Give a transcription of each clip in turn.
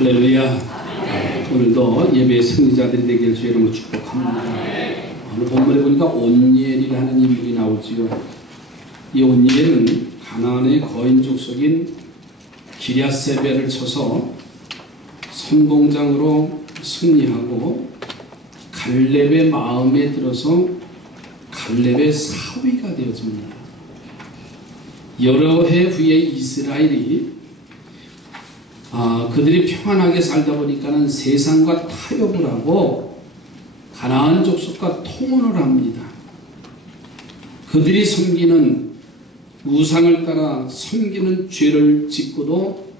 할렐루야. 오늘도 예배의 승리자들이 되길 주의 이름으로 축복합니다. 오늘 본문에 보니까 온니엘이라는 인물이 나오지요. 이 온니엘은 가나안의 거인 족속인 기랴세벨을 쳐서 선봉장으로 승리하고 갈렙의 마음에 들어서 갈렙의 사위가 되어집니다. 여러 해 후에 이스라엘이 그들이 평안하게 살다 보니까는 세상과 타협을 하고 가나안 족속과 통혼을 합니다. 그들이 섬기는 우상을 따라 섬기는 죄를 짓고도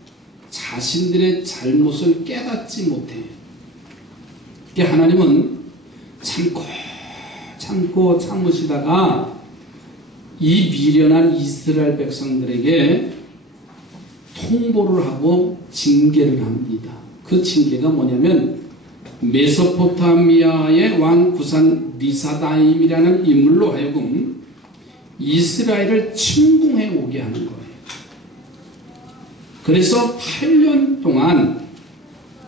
자신들의 잘못을 깨닫지 못해요. 그러니까 하나님은 참고 참으시다가 이 미련한 이스라엘 백성들에게 통보를 하고 징계를 합니다. 그 징계가 뭐냐면 메소포타미아의 왕 구산 리사다임이라는 인물로 하여금 이스라엘을 침공해 오게 하는 거예요. 그래서 8년 동안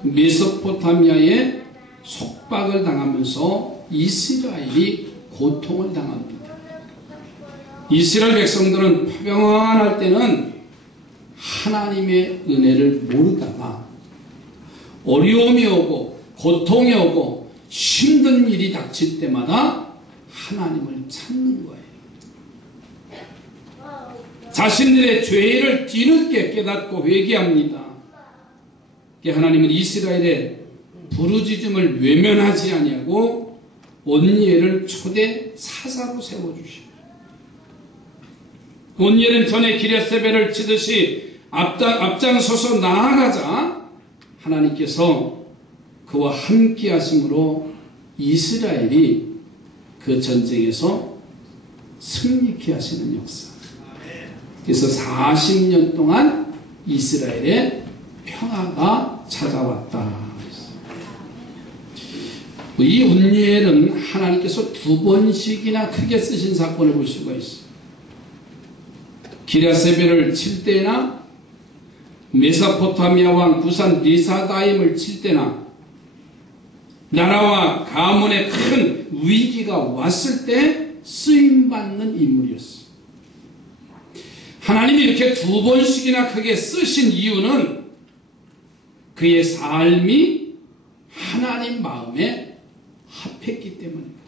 메소포타미아에 속박을 당하면서 이스라엘이 고통을 당합니다. 이스라엘 백성들은 평안할 때는 하나님의 은혜를 모르다가 어려움이 오고 고통이 오고 힘든 일이 닥칠 때마다 하나님을 찾는 거예요. 자신들의 죄를 뒤늦게 깨닫고 회개합니다. 하나님은 이스라엘의 부르짖음을 외면하지 아니하고 온니엘을 초대 사사로 세워주십니다. 온니엘은 전에 기랴세벨을 치듯이 앞장서서 나아가자 하나님께서 그와 함께 하심으로 이스라엘이 그 전쟁에서 승리케 하시는 역사. 그래서 40년 동안 이스라엘의 평화가 찾아왔다. 이 온니엘은 하나님께서 2번씩이나 크게 쓰신 사건을 볼 수가 있어요. 기랴세벨을 칠 때나 메소포타미아 왕 구산 리사다임을 칠 때나 나라와 가문에 큰 위기가 왔을 때 쓰임받는 인물이었어요. 하나님이 이렇게 2번씩이나 크게 쓰신 이유는 그의 삶이 하나님 마음에 합했기 때문입니다.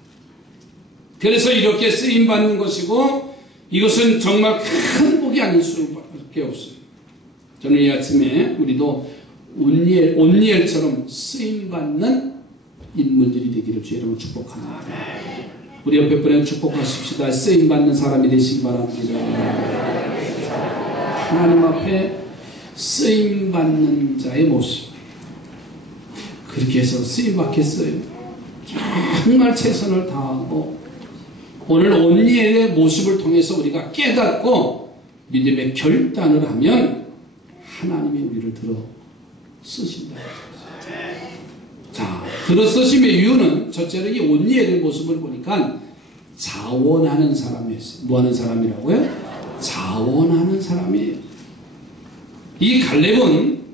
그래서 이렇게 쓰임받는 것이고 이것은 정말 큰 복이 아닐 수밖에 없어요. 저는 이 아침에 우리도 온니엘처럼 쓰임받는 인물들이 되기를 주의 이름으로 축복합니다. 우리 옆에 분에 축복하십시다. 쓰임받는 사람이 되시기 바랍니다. 하나님 앞에 쓰임받는 자의 모습, 그렇게 해서 쓰임받겠어요. 정말 최선을 다하고 오늘 온니엘의 모습을 통해서 우리가 깨닫고 믿음의 결단을 하면 하나님이 우리를 들어 쓰신다. 자, 들어 쓰심의 이유는 첫째로 이 온니엘의 모습을 보니까 자원하는 사람이었어요. 뭐 하는 사람이라고요? 자원하는 사람이에요. 이 갈렙은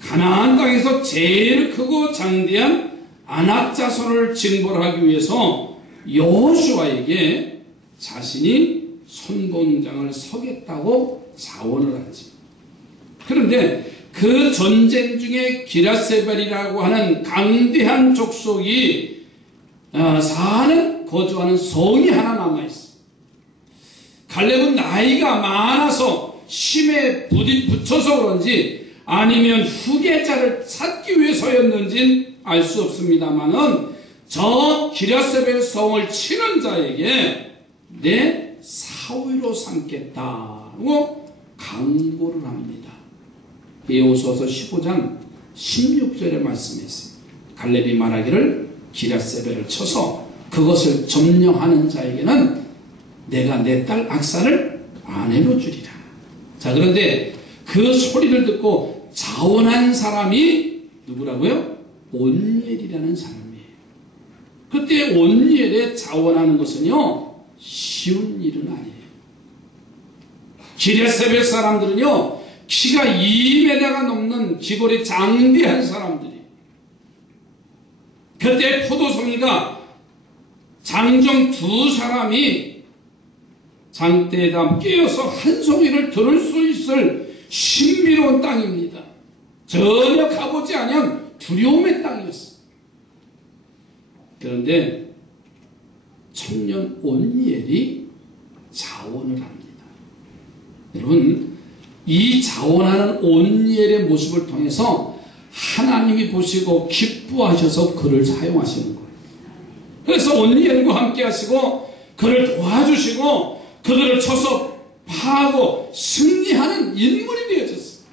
가나안 땅에서 제일 크고 장대한 아낙 자손을 징벌하기 위해서 여호수아에게 자신이 선봉장을 서겠다고 자원을 하지. 그런데 그 전쟁 중에 기랴세벨이라고 하는 강대한 족속이 거주하는 성이 하나 남아있어. 갈렙은 나이가 많아서 심에 붙여서 그런지 아니면 후계자를 찾기 위해서였는지는 알 수 없습니다만은 저 기랴세벨 성을 치는 자에게 내 사위로 삼겠다고 강구를 합니다. 여호수아서 15장 16절에 말씀했어요. 갈렙이 말하기를 기랴세벨을 쳐서 그것을 점령하는 자에게는 내가 내 딸 악사를 아내로 주리라. 자, 그런데 그 소리를 듣고 자원한 사람이 누구라고요? 온니엘이라는 사람이에요. 그때 온니엘에 자원하는 것은요 쉬운 일은 아니에요. 기랴세벨 사람들은요 키가 2m가 넘는 기골이 장대한 사람들이, 그때 포도송이가 장정 2사람이 장대에다 끼어서 한 송이를 들을 수 있을 신비로운 땅입니다. 전혀 가보지 않은 두려움의 땅이었어요. 그런데 청년 온니엘이 자원을 합니다. 여러분, 이 자원하는 온니엘의 모습을 통해서 하나님이 보시고 기뻐하셔서 그를 사용하시는 거예요. 그래서 온니엘과 함께 하시고 그를 도와주시고 그들을 쳐서 파하고 승리하는 인물이 되어졌어요.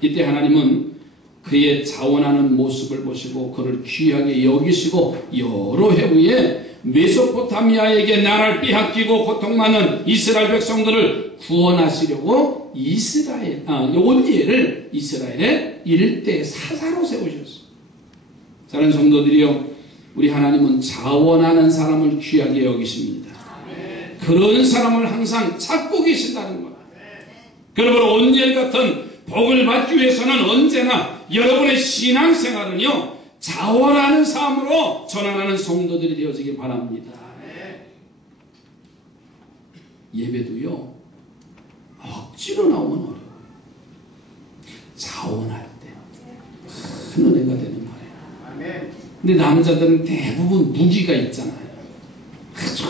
이때 하나님은 그의 자원하는 모습을 보시고 그를 귀하게 여기시고 여러 해 후에 메소포타미아에게 나라를 빼앗기고 고통 많은 이스라엘 백성들을 구원하시려고 온니엘을 이스라엘의 일대 사사로 세우셨어요. 사랑하는 성도들이요, 우리 하나님은 자원하는 사람을 귀하게 여기십니다. 그런 사람을 항상 찾고 계신다는 거다. 그러므로 온니엘 같은 복을 받기 위해서는 언제나 여러분의 신앙생활은요, 자원하는 삶으로 전환하는 성도들이 되어지길 바랍니다. 예배도요, 억지로 나오면 어려워요. 자원할 때 큰 은혜가 되는 거예요. 근데 남자들은 대부분 무기가 있잖아요. 아주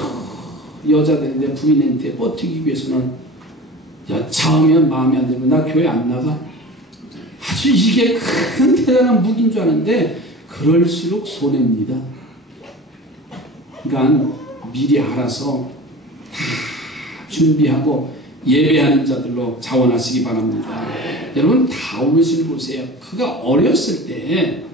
여자들인데 부인한테 버티기 위해서는 여차하면 마음에 안 들면 나 교회 안 나가. 아주 이게 큰 대단한 무기인 줄 아는데 그럴수록 손해입니다. 그러니까 미리 알아서 다 준비하고 예배하는 자들로 자원하시기 바랍니다. 여러분, 다윗을 보세요. 그가 어렸을 때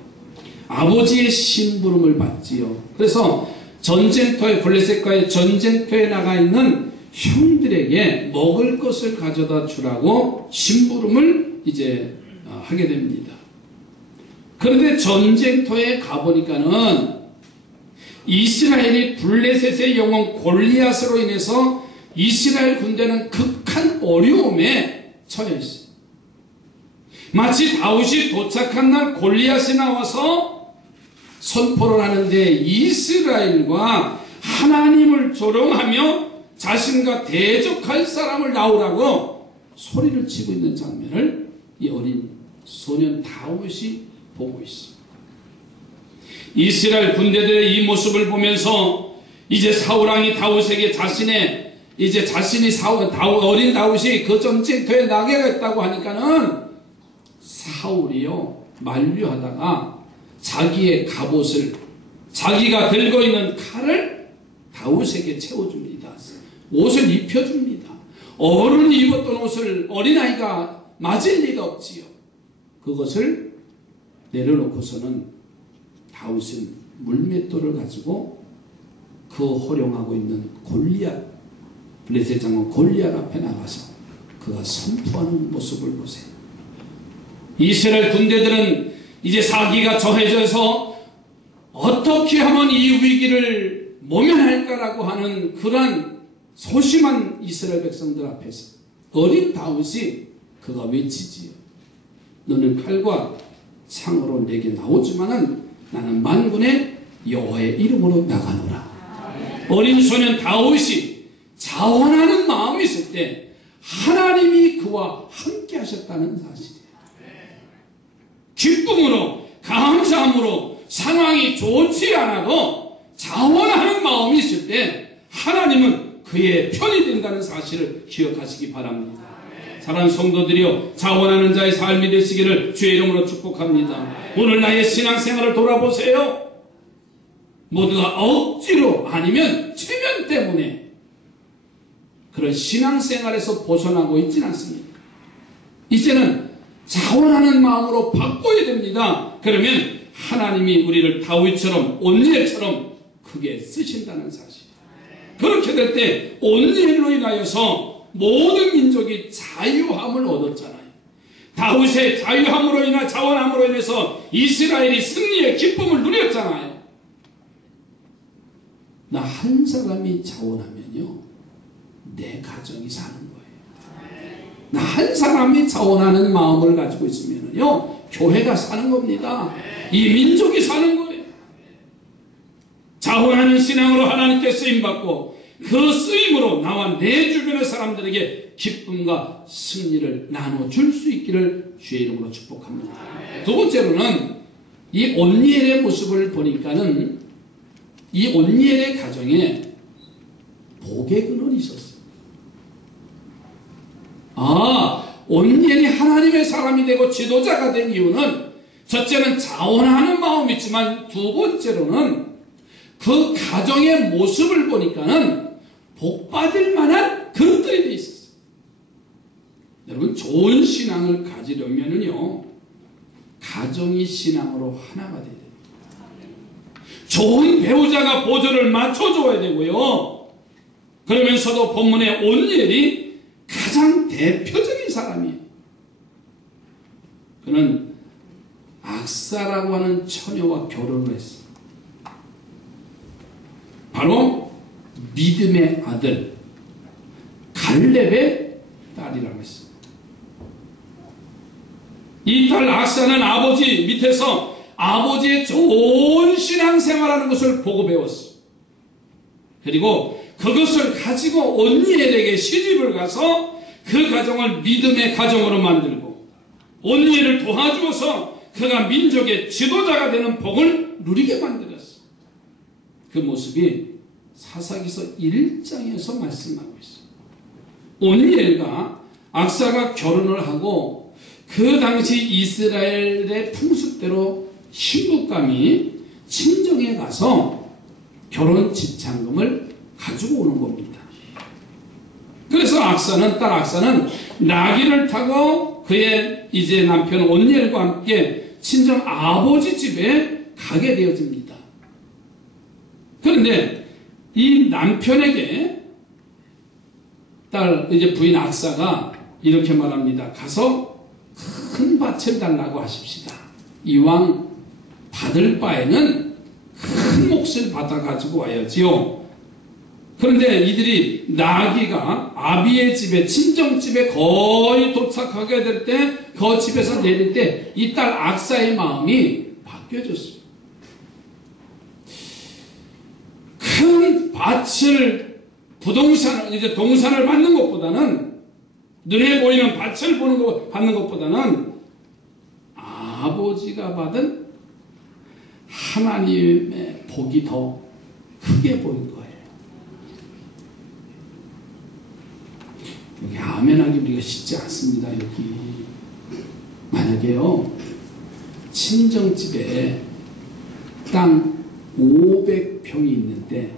아버지의 심부름을 받지요. 그래서 전쟁터에, 블레셋과의 전쟁터에 나가 있는 형들에게 먹을 것을 가져다 주라고 심부름을 이제 하게 됩니다. 그런데 전쟁터에 가보니까는 이스라엘이 블레셋의 영웅 골리앗으로 인해서 이스라엘 군대는 극한 어려움에 처해 있어요. 마치 다윗이 도착한 날 골리앗이 나와서 선포를 하는데 이스라엘과 하나님을 조롱하며 자신과 대적할 사람을 나오라고 소리를 치고 있는 장면을 이 어린 소년 다윗이 보고 있습니다. 이스라엘 군대들의 이 모습을 보면서 이제 사울왕이 다윗에게 어린 다윗이 그 전쟁터에 나가겠다고 하니까는 사울이요, 만류하다가 자기의 갑옷을, 자기가 들고 있는 칼을 다윗에게 채워줍니다. 옷을 입혀줍니다. 어른이 입었던 옷을 어린아이가 맞을 리가 없지요. 그것을 내려놓고서는 다윗은 물맷돌을 가지고 그 호령하고 있는 골리앗, 블레셋 장군 골리앗 앞에 나가서 그가 선포하는 모습을 보세요. 이스라엘 군대들은 이제 사기가 저해져서 어떻게 하면 이 위기를 모면할까라고 하는 그러한 소심한 이스라엘 백성들 앞에서 어린 다윗이 그가 외치지요. 너는 칼과 창으로 내게 나오지만은 나는 만군의 여호와의 이름으로 나가노라. 어린 소년 다윗이 자원하는 마음이 있을 때 하나님이 그와 함께 하셨다는 사실이에요. 기쁨으로, 감사함으로 상황이 좋지 않아도 자원하는 마음이 있을 때 하나님은 그의 편이 된다는 사실을 기억하시기 바랍니다. 사랑하는 성도들이여, 자원하는 자의 삶이 되시기를 주의 이름으로 축복합니다. 오늘 나의 신앙생활을 돌아보세요. 모두가 억지로 아니면 체면 때문에 그런 신앙생활에서 벗어나고 있지는 않습니까? 이제는 자원하는 마음으로 바꿔야 됩니다. 그러면 하나님이 우리를 다윗처럼 온니엘처럼 크게 쓰신다는 사실. 그렇게 될 때 온니엘로 인하여서 모든 민족이 자유함을 얻었잖아요. 다윗의 자유함으로 인한 자원함으로 인해서 이스라엘이 승리의 기쁨을 누렸잖아요. 나 한 사람이 자원하면요, 내 가정이 사는 거예요. 나 한 사람이 자원하는 마음을 가지고 있으면요, 교회가 사는 겁니다. 이 민족이 사는 거예요. 자원하는 신앙으로 하나님께 쓰임받고 그 쓰임으로 나와 내 주변의 사람들에게 기쁨과 승리를 나눠줄 수 있기를 주의 이름으로 축복합니다. 두 번째로는 이 온니엘의 모습을 보니까는 이 온니엘의 가정에 복의 근원이 있었어요. 온니엘이 하나님의 사람이 되고 지도자가 된 이유는 첫째는 자원하는 마음이 있지만 두 번째로는 그 가정의 모습을 보니까는 복받을 만한 그릇들이 되어 있었어요. 여러분, 좋은 신앙을 가지려면은요, 가정이 신앙으로 하나가 돼야 됩니다. 좋은 배우자가 보조를 맞춰줘야 되고요. 그러면서도 본문의 온니엘이 가장 대표적인 사람이에요. 그는 악사라고 하는 처녀와 결혼을 했어요. 바로 믿음의 아들 갈렙의 딸이라고 했어요. 이 딸 악사는 아버지 밑에서 아버지의 좋은 신앙생활하는 것을 보고 배웠어요. 그리고 그것을 가지고 온니엘에게 시집을 가서 그 가정을 믿음의 가정으로 만들고 온니엘을 도와주어서 그가 민족의 지도자가 되는 복을 누리게 만들었어요. 그 모습이 사사기서 1장에서 말씀하고 있어요. 온니엘과 악사가 결혼을 하고 그 당시 이스라엘의 풍습대로 신부감이 친정에 가서 결혼 지참금을 가지고 오는 겁니다. 그래서 딸 악사는 나귀를 타고 그의 이제 남편 온니엘과 함께 친정 아버지 집에 가게 되어집니다. 그런데 이 남편에게 딸 이제 부인 악사가 이렇게 말합니다. 가서 큰 밭을 달라고 하십시다. 이왕 받을 바에는 큰 몫을 받아 가지고 와야지요. 그런데 이들이 나귀가 아비의 집에 친정집에 거의 도착하게 될 때 그 집에서 내릴 때 이 딸 악사의 마음이 바뀌어졌어요. 큰 밭을 이제 동산을 받는 것보다는 눈에 보이는 밭을 받는 것보다는 아버지가 받은 하나님의 복이 더 크게 보인 거예요. 여기 아멘하기 우리가 쉽지 않습니다. 여기 만약에요, 친정집에 땅 500평이 있는데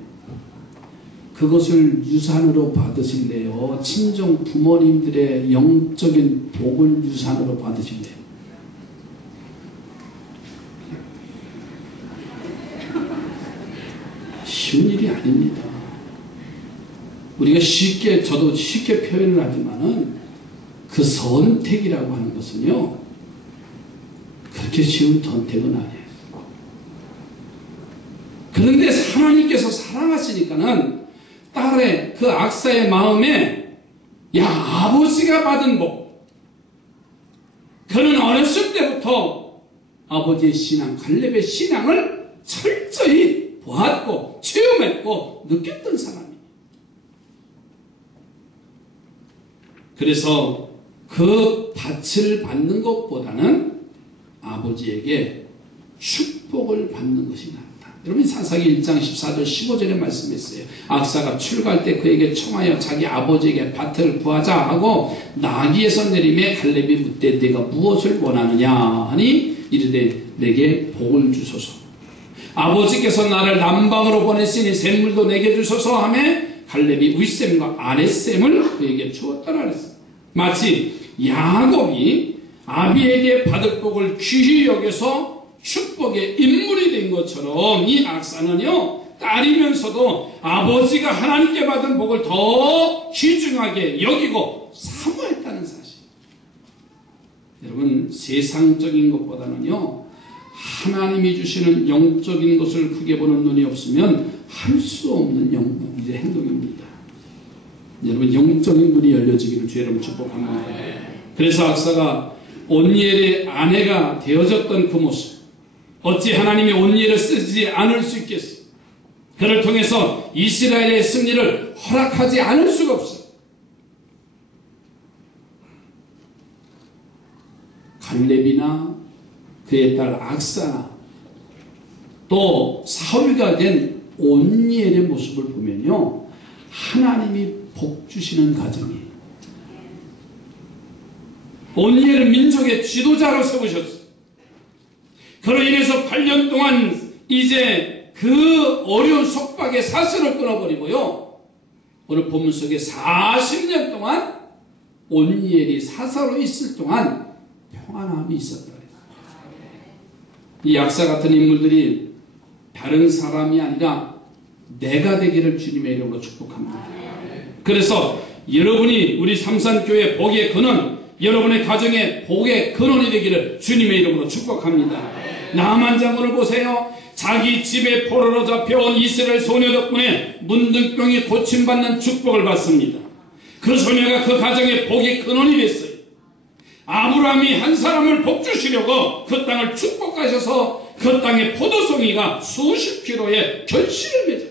그것을 유산으로 받으실래요? 친정 부모님들의 영적인 복을 유산으로 받으실래요? 쉬운 일이 아닙니다. 우리가 저도 쉽게 표현을 하지만은 그 선택이라고 하는 것은요, 그렇게 쉬운 선택은 아니에요. 그런데 하나님께서 사랑하시니까는 딸의 그 악사의 마음에, 야, 아버지가 받은 복, 그는 어렸을 때부터 아버지의 신앙, 갈렙의 신앙을 철저히 보았고 체험했고 느꼈던 사람이에요. 그래서 그 밭을 받는 것보다는 아버지에게 축복을 받는 것이 낫다. 여러분, 사사기 1장 14절 15절에 말씀했어요. 악사가 출가할 때 그에게 청하여 자기 아버지에게 밭을 구하자 하고 나귀에서 내림에 갈렙이 묻되 네가 무엇을 원하느냐 하니 이르되 내게 복을 주소서. 아버지께서 나를 남방으로 보냈으니 샘물도 내게 주소서 하며 갈렙이 윗샘과 아랫샘을 그에게 주었더라 그랬어요. 마치 야곱이 아비에게 받을 복을 귀히 여겨서 축복의 인물이 된 것처럼 이 악사는요, 딸이면서도 아버지가 하나님께 받은 복을 더 귀중하게 여기고 사모했다는 사실. 여러분, 세상적인 것보다는요, 하나님이 주시는 영적인 것을 크게 보는 눈이 없으면 할 수 없는 행동입니다. 여러분 영적인 눈이 열려지기를 주의 이름으로 축복합니다. 그래서 악사가 온니엘의 아내가 되어졌던 그 모습, 어찌 하나님이 온니엘을 쓰지 않을 수 있겠어? 그를 통해서 이스라엘의 승리를 허락하지 않을 수가 없어. 갈렙이나 그의 딸 악사나 또 사울가 된 온니엘의 모습을 보면요, 하나님이 복 주시는 가정이에요. 온니엘은 민족의 지도자로 세우셨어요. 그로 인해서 8년 동안 이제 그 어려운 속박의 사슬을 끊어버리고요, 오늘 본문 속에 40년 동안 온니엘이 사사로 있을 동안 평안함이 있었다. 이 약사 같은 인물들이 다른 사람이 아니라 내가 되기를 주님의 이름으로 축복합니다. 그래서 여러분이 우리 삼산교회 복의 근원, 여러분의 가정의 복의 근원이 되기를 주님의 이름으로 축복합니다. 나만 장군을 보세요. 자기 집에 포로로 잡혀온 이스라엘 소녀 덕분에 문둥병이 고침받는 축복을 받습니다. 그 소녀가 그 가정의 복의 근원이 됐어요. 아브라함이 한 사람을 복 주시려고 그 땅을 축복하셔서 그 땅의 포도송이가 수십 킬로의 결실을 맺어요.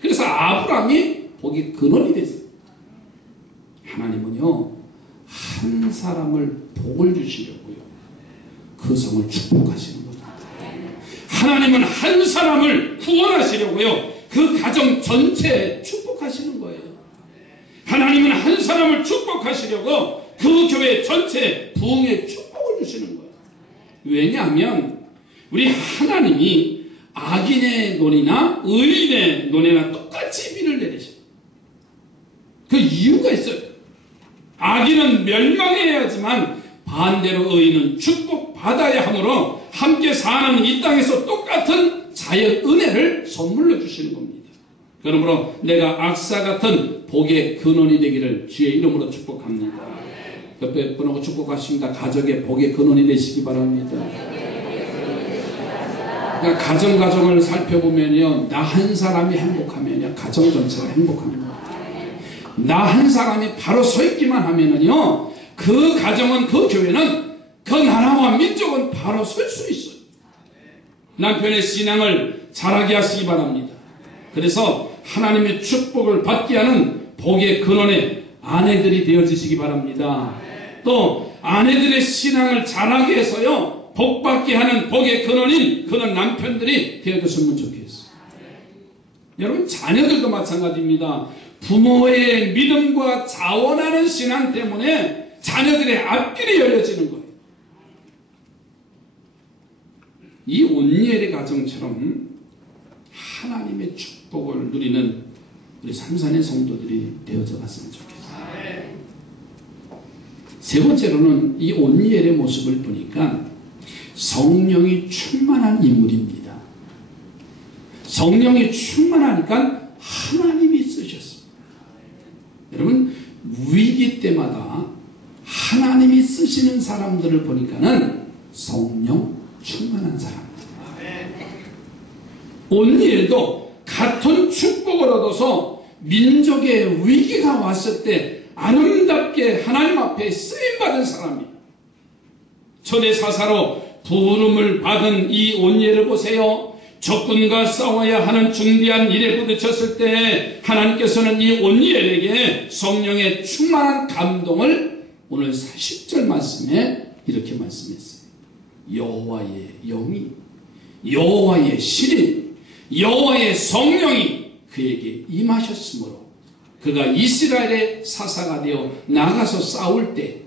그래서 아브라함이 복의 근원이 됐어요. 하나님은요, 한 사람을 복을 주시려고요, 그 성을 축복하시는 거죠. 하나님은 한 사람을 구원하시려고요, 그 가정 전체에 축복하시는 거예요. 하나님은 한 사람을 축복하시려고 그 교회 전체에 부흥의 축복을 주시는 거예요. 왜냐하면 우리 하나님이 악인의 논이나 의인의 논에나 똑같이 비를 내리셔요. 그 이유가 있어요. 악인은 멸망해야 하지만 반대로 의인은 축복받아야 하므로 함께 사는 이 땅에서 똑같은 자연 은혜를 선물로 주시는 겁니다. 그러므로 내가 악사 같은 복의 근원이 되기를 주의 이름으로 축복합니다. 옆에 분하고 축복하십니다. 가정의 복의 근원이 되시기 바랍니다. 그러니까 가정을 살펴보면요, 나 한 사람이 행복하면요, 가정 전체가 행복합니다. 나 한 사람이 바로 서 있기만 하면은요, 그 가정은, 그 교회는, 그 나라와 민족은 바로 설 수 있어요. 남편의 신앙을 잘하게 하시기 바랍니다. 그래서 하나님의 축복을 받게 하는 복의 근원의 아내들이 되어지시기 바랍니다. 또 아내들의 신앙을 잘하게 해서요, 복받게 하는 복의 근원인 그런 남편들이 되어졌으면 좋겠어요. 여러분, 자녀들도 마찬가지입니다. 부모의 믿음과 자원하는 신앙 때문에 자녀들의 앞길이 열려지는 거예요. 이 온니엘의 가정처럼 하나님의 축복을 누리는 우리 삼산의 성도들이 되어져 갔으면 좋겠어요. 세 번째로는 이 온니엘의 모습을 보니까 성령이 충만한 인물입니다. 성령이 충만하니까 하나님이 쓰셨어요. 여러분, 위기 때마다 하나님이 쓰시는 사람들을 보니까는 성령 충만한 사람들. 온니엘도 같은 축복을 얻어서 민족의 위기가 왔을 때 아름답게 하나님 앞에 쓰임받은 사람이에요. 초대사사로 부름을 받은 이 온니엘을 보세요. 적군과 싸워야 하는 중대한 일에 부딪혔을 때 하나님께서는 이 온니엘에게 성령의 충만한 감동을 오늘 40절 말씀에 이렇게 말씀했어요. 여호와의 영이, 여호와의 신이, 여호와의 성령이 그에게 임하셨으므로 그가 이스라엘의 사사가 되어 나가서 싸울 때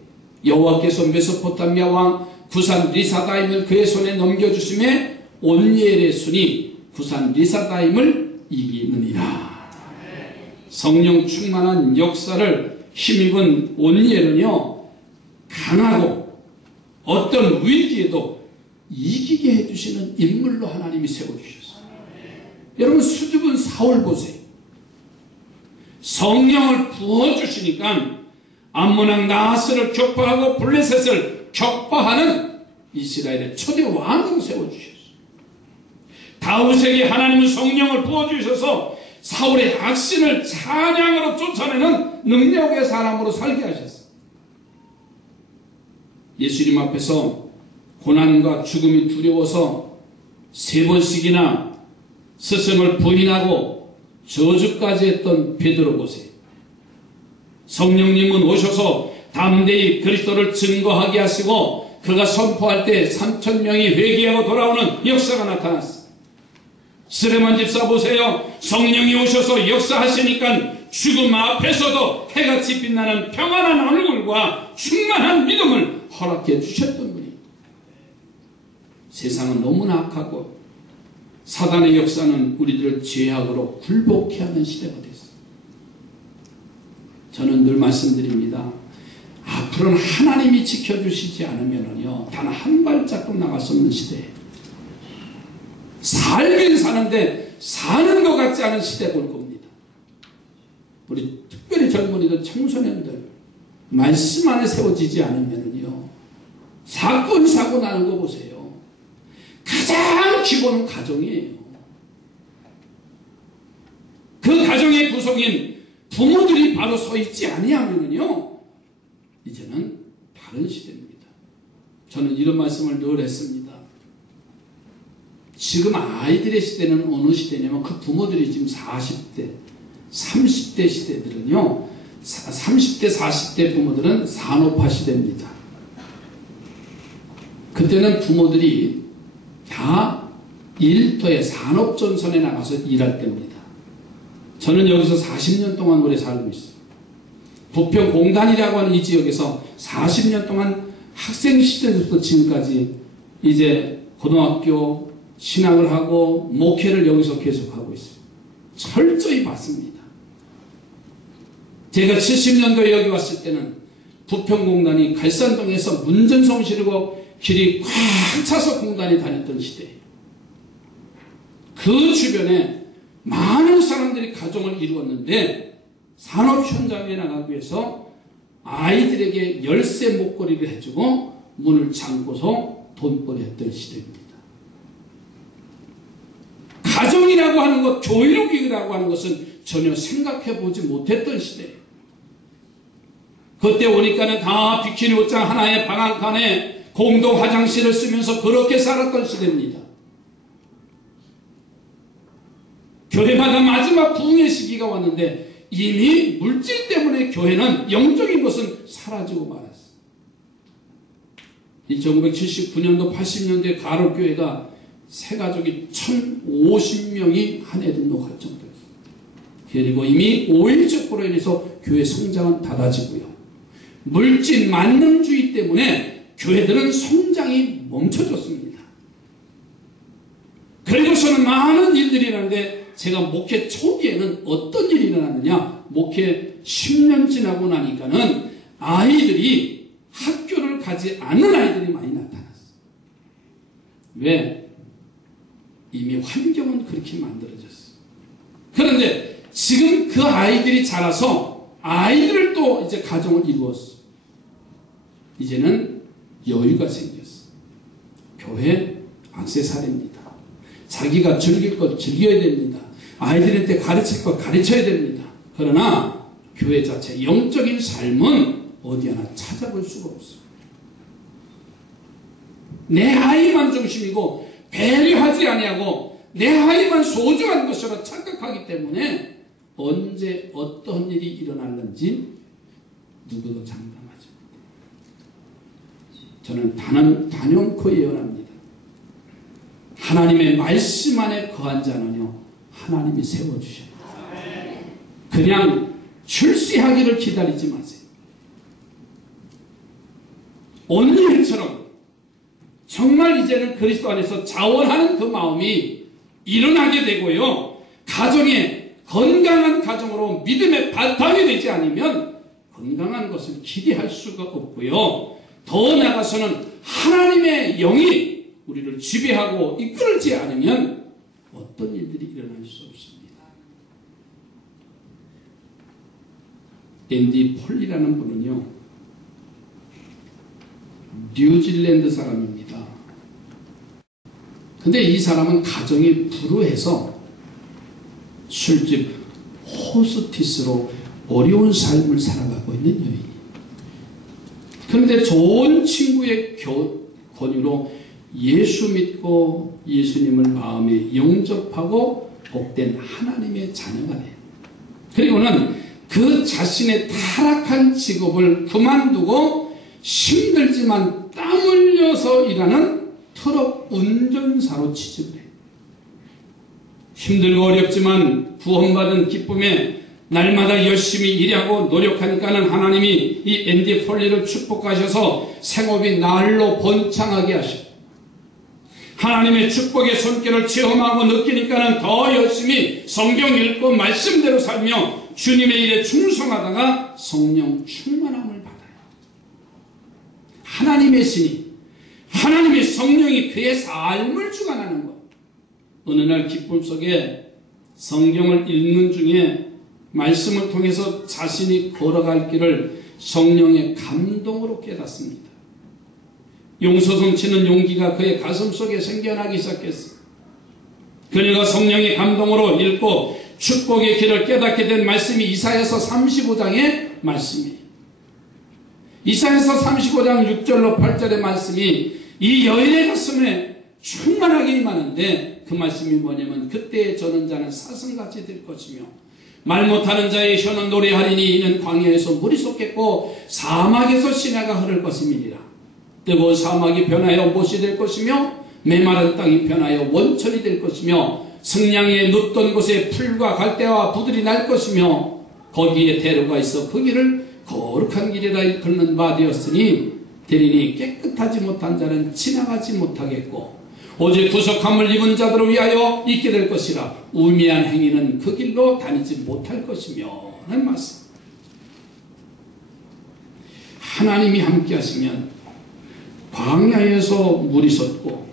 여호와께서 메소포타미아 왕 구산 리사다임을 그의 손에 넘겨주심에 온니엘의 손이 구산 리사다임을 이기느니라. 성령 충만한 역사를 힘입은 온니엘은요, 강하고 어떤 위기에도 이기게 해주시는 인물로 하나님이 세워주셨어요. 여러분, 수줍은 사울 보세요. 성령을 부어주시니까 암몬왕 나하스를 격파하고 블레셋을 격파하는 이스라엘의 초대 왕으로 세워주셨어요. 다윗에게 하나님은 성령을 부어주셔서 사울의 악신을 찬양으로 쫓아내는 능력의 사람으로 살게 하셨어요. 예수님 앞에서 고난과 죽음이 두려워서 3번씩이나 스승을 부인하고 저주까지 했던 베드로 보세요. 성령님은 오셔서 담대히 그리스도를 증거하게 하시고 그가 선포할 때 3,000명이 회개하고 돌아오는 역사가 나타났어요. 스레만 집사 보세요. 성령이 오셔서 역사하시니까 죽음 앞에서도 해같이 빛나는 평안한 얼굴과 충만한 믿음을 허락해 주셨던 분이. 세상은 너무나 악하고 사단의 역사는 우리들을 죄악으로 굴복해 하는 시대가 됐어요. 저는 늘 말씀드립니다. 앞으로는 하나님이 지켜주시지 않으면요 단 한 발짝도 나갈 수 없는 시대예요. 살긴 사는데 사는 것 같지 않은 시대가 올 겁니다. 우리 특별히 젊은이들, 청소년들 말씀 안에 세워지지 않으면요 사건 사고 나는 거 보세요. 가장 기본은 가정이에요. 그 가정의 구성인 부모들이 바로 서 있지 아니하면요 이제는 다른 시대입니다. 저는 이런 말씀을 늘 했습니다. 지금 아이들의 시대는 어느 시대냐면 그 부모들이 지금 40대, 30대 시대들은요 30대, 40대 부모들은 산업화 시대입니다. 그때는 부모들이 다 일터에 산업전선에 나가서 일할 때입니다. 저는 여기서 40년 동안 오래 살고 있어요. 부평공단이라고 하는 이 지역에서 40년 동안 학생 시절부터 지금까지 이제 고등학교 신학을 하고 목회를 여기서 계속하고 있어요. 철저히 봤습니다. 제가 70년도에 여기 왔을 때는 부평공단이 갈산동에서 문전성시르고 길이 꽉 차서 공단이 다녔던 시대예요. 그 주변에 많은 사람들이 가정을 이루었는데 산업 현장에 나가기 위해서 아이들에게 열쇠 목걸이를 해주고 문을 잠궈서 돈벌이 했던 시대입니다. 가정이라고 하는 것, 교육이라고 하는 것은 전혀 생각해 보지 못했던 시대예요. 그때 오니까는 다 비키니 옷장 하나에 방 한 칸에 공동 화장실을 쓰면서 그렇게 살았던 시대입니다. 교회마다 마지막 부흥의 시기가 왔는데 이미 물질 때문에 교회는 영적인 것은 사라지고 말았어요. 1979년도 80년대 가로교회가 새가족이 1,050명이 한 해 등록할 정도였어요. 그리고 이미 오일적으로 인해서 교회 성장은 닫아지고요. 물질 만능주의 때문에 교회들은 성장이 멈춰졌습니다. 그리고서는 많은 일들이 일어나는데 제가 목회 초기에는 어떤 일이 일어났느냐, 목회 10년 지나고 나니까는 아이들이 학교를 가지 않는 아이들이 많이 나타났어요. 왜? 이미 환경은 그렇게 만들어졌어요. 그런데 지금 그 아이들이 자라서 아이들을 또 이제 가정을 이루었어요. 이제는 여유가 생겼어요. 교회 액세서리입니다. 자기가 즐길 것 즐겨야 됩니다. 아이들한테 가르칠 것 가르쳐야 됩니다. 그러나 교회 자체 영적인 삶은 어디 하나 찾아볼 수가 없어요. 내 아이만 중심이고 배려하지 아니하고 내 아이만 소중한 것으로 착각하기 때문에 언제 어떤 일이 일어날는지 누구도 장담하지 못해요. 저는 단연코 예언합니다. 하나님의 말씀 안에 거한 자는요 하나님이 세워주셔요. 그냥 출세하기를 기다리지 마세요. 언니처럼 정말 이제는 그리스도 안에서 자원하는 그 마음이 일어나게 되고요. 가정에 건강한 가정으로 믿음의 바탕이 되지 않으면 건강한 것을 기대할 수가 없고요. 더 나아가서는 하나님의 영이 우리를 지배하고 이끌지 않으면 어떤 일들이 일어날 수 없습니다. 앤디 폴리라는 분은요. 뉴질랜드 사람입니다. 근데 이 사람은 가정이 불우해서 술집 호스티스로 어려운 삶을 살아가고 있는 여인. 그런데 좋은 친구의 권유로 예수 믿고 예수님을 마음에 영접하고 복된 하나님의 자녀가 돼요. 그리고는 그 자신의 타락한 직업을 그만두고 힘들지만 땀 흘려서 일하는 트럭 운전사로 취직을 해요. 힘들고 어렵지만 구원받은 기쁨에 날마다 열심히 일하고 노력하니까는 하나님이 이 앤디 폴리를 축복하셔서 생업이 날로 번창하게 하시고 하나님의 축복의 손길을 체험하고 느끼니까는 더 열심히 성경 읽고 말씀대로 살며 주님의 일에 충성하다가 성령 충만함을 받아요. 하나님의 신이, 하나님의 성령이 그의 삶을 주관하는 것. 어느 날 기쁨 속에 성경을 읽는 중에 말씀을 통해서 자신이 걸어갈 길을 성령의 감동으로 깨닫습니다. 용서 넘치는 용기가 그의 가슴 속에 생겨나기 시작했어요. 그녀가 성령의 감동으로 읽고 축복의 길을 깨닫게 된 말씀이 이사야서 35장의 말씀이에요. 이사야서 35장 6절로 8절의 말씀이 이 여인의 가슴에 충만하게 임하는데 그 말씀이 뭐냐면 그때의 저는 자는 사슴같이 될 것이며 말 못하는 자의 혀는 노래하리니 이는 광야에서 물이 솟겠고 사막에서 시내가 흐를 것임이니라. 뜨거운 사막이 변하여 못이 될 것이며 메마른 땅이 변하여 원천이 될 것이며 승량에 눕던 곳에 풀과 갈대와 부들이 날 것이며 거기에 대로가 있어 그 길을 거룩한 길이라 일컫는 바 되었으니 대리니 깨끗하지 못한 자는 지나가지 못하겠고 오직 구속함을 입은 자들을 위하여 있게 될 것이라. 우매한 행위는 그 길로 다니지 못할 것이며 하는 말씀. 하나님이 함께 하시면 광야에서 물이 솟고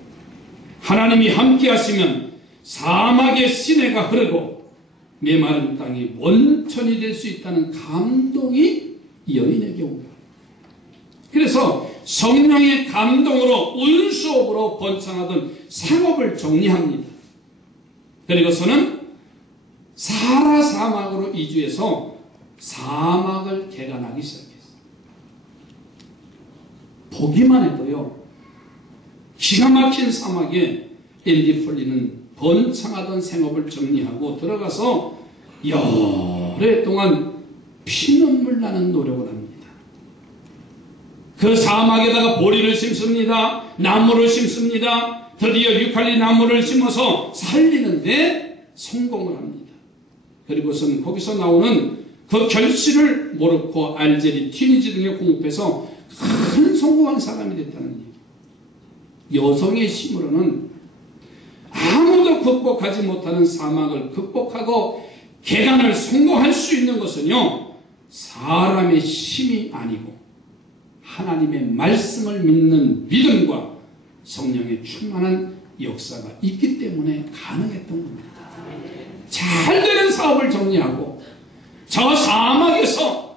하나님이 함께 하시면 사막의 시내가 흐르고 메마른 땅이 원천이 될 수 있다는 감동이 이 여인에게 옵니다. 그래서 성령의 감동으로 운수업으로 번창하던 생업을 정리합니다. 그리고서는 사라 사막으로 이주해서 사막을 개간하기 시작했어요. 보기만 해도요, 기가 막힌 사막에 앤디 폴리는 번창하던 생업을 정리하고 들어가서 여러 동안 피눈물 나는 노력을 합니다. 그 사막에다가 보리를 심습니다. 나무를 심습니다. 드디어 유칼리 나무를 심어서 살리는데 성공을 합니다. 그리고선 거기서 나오는 그 결실을 모로코, 알제리, 튀니지 등에 공급해서 큰 성공한 사람이 됐다는 얘기예요. 여성의 힘으로는 아무도 극복하지 못하는 사막을 극복하고 개간을 성공할 수 있는 것은요, 사람의 힘이 아니고 하나님의 말씀을 믿는 믿음과 성령의 충만한 역사가 있기 때문에 가능했던 겁니다. 잘 되는 사업을 정리하고 저 사막에서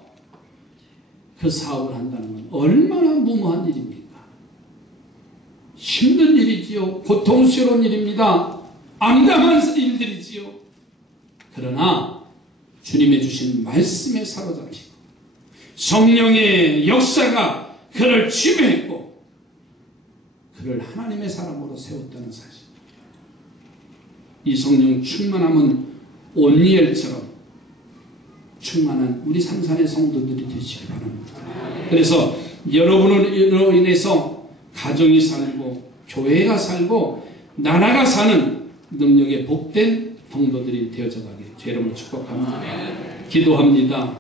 그 사업을 한다는 건 얼마나 무모한 일입니까? 힘든 일이지요. 고통스러운 일입니다. 암담한 일들이지요. 그러나 주님의 주신 말씀에 사로잡히고 성령의 역사가 그를 지배했고 그를 하나님의 사람으로 세웠다는 사실. 이 성령 충만함은 온니엘처럼 충만한 우리 삼산의 성도들이 되시기 바랍니다. 그래서 여러분으로 인해서 가정이 살고 교회가 살고 나라가 사는 능력의 복된 성도들이 되어져 가길 주 이름으로 축복합니다. 기도합니다.